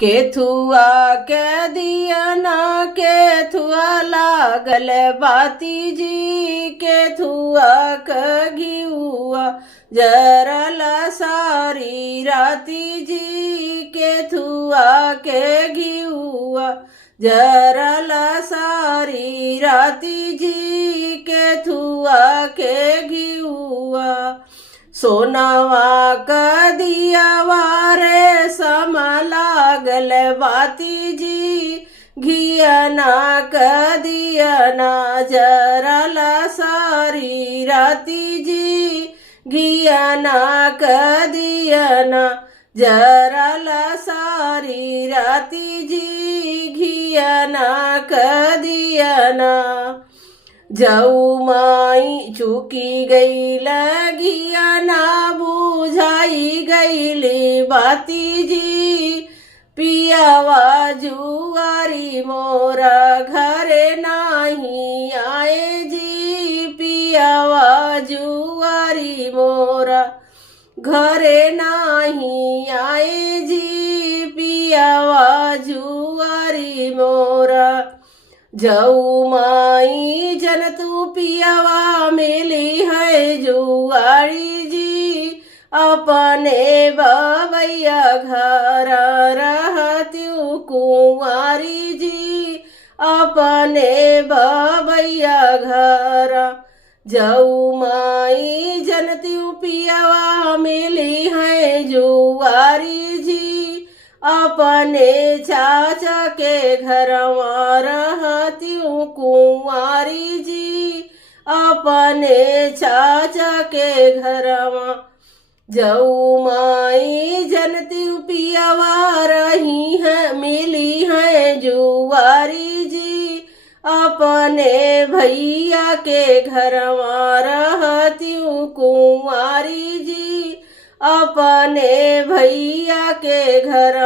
केथुआ के दियना केथुआ लागल बाती जी, केथुआ क घिउआ जरल सारी राती जी, केथुआ के घिउआ जरल सारी राती जी, केथुआ के घिउआ सोनावा क दियावा रे सम लागल बाती जी, घियना क दियना जरल सारी राती जी, घियना क दियना जरल सारी राती जी, घियना क दियना जाऊ माई चुकी गई लगिया ना बुझाई गईली बाती जी, पियावा जुआरी मोरा घरे नाही आए जी, पियावा जुआरी मोरा घरे नाही आए जी, पियावा जुआरी मोरा जाऊ माई जन तू पियावा मिली है जुआरी जी, अपने बबैया घर रहत्यू कुंवारी जी, अपने बबैया घर जाऊ माई जन तू पियावा मिली है जुआरी जी, अपने चाचा के घर रहत्यू कुंवारी जी, अपने चाचा के घर जाऊ माई जनती पियावा रही है मिली है जुआरी जी, अपने भैया के घर रहत्यू कुंवारी जी, अपने भैया के घर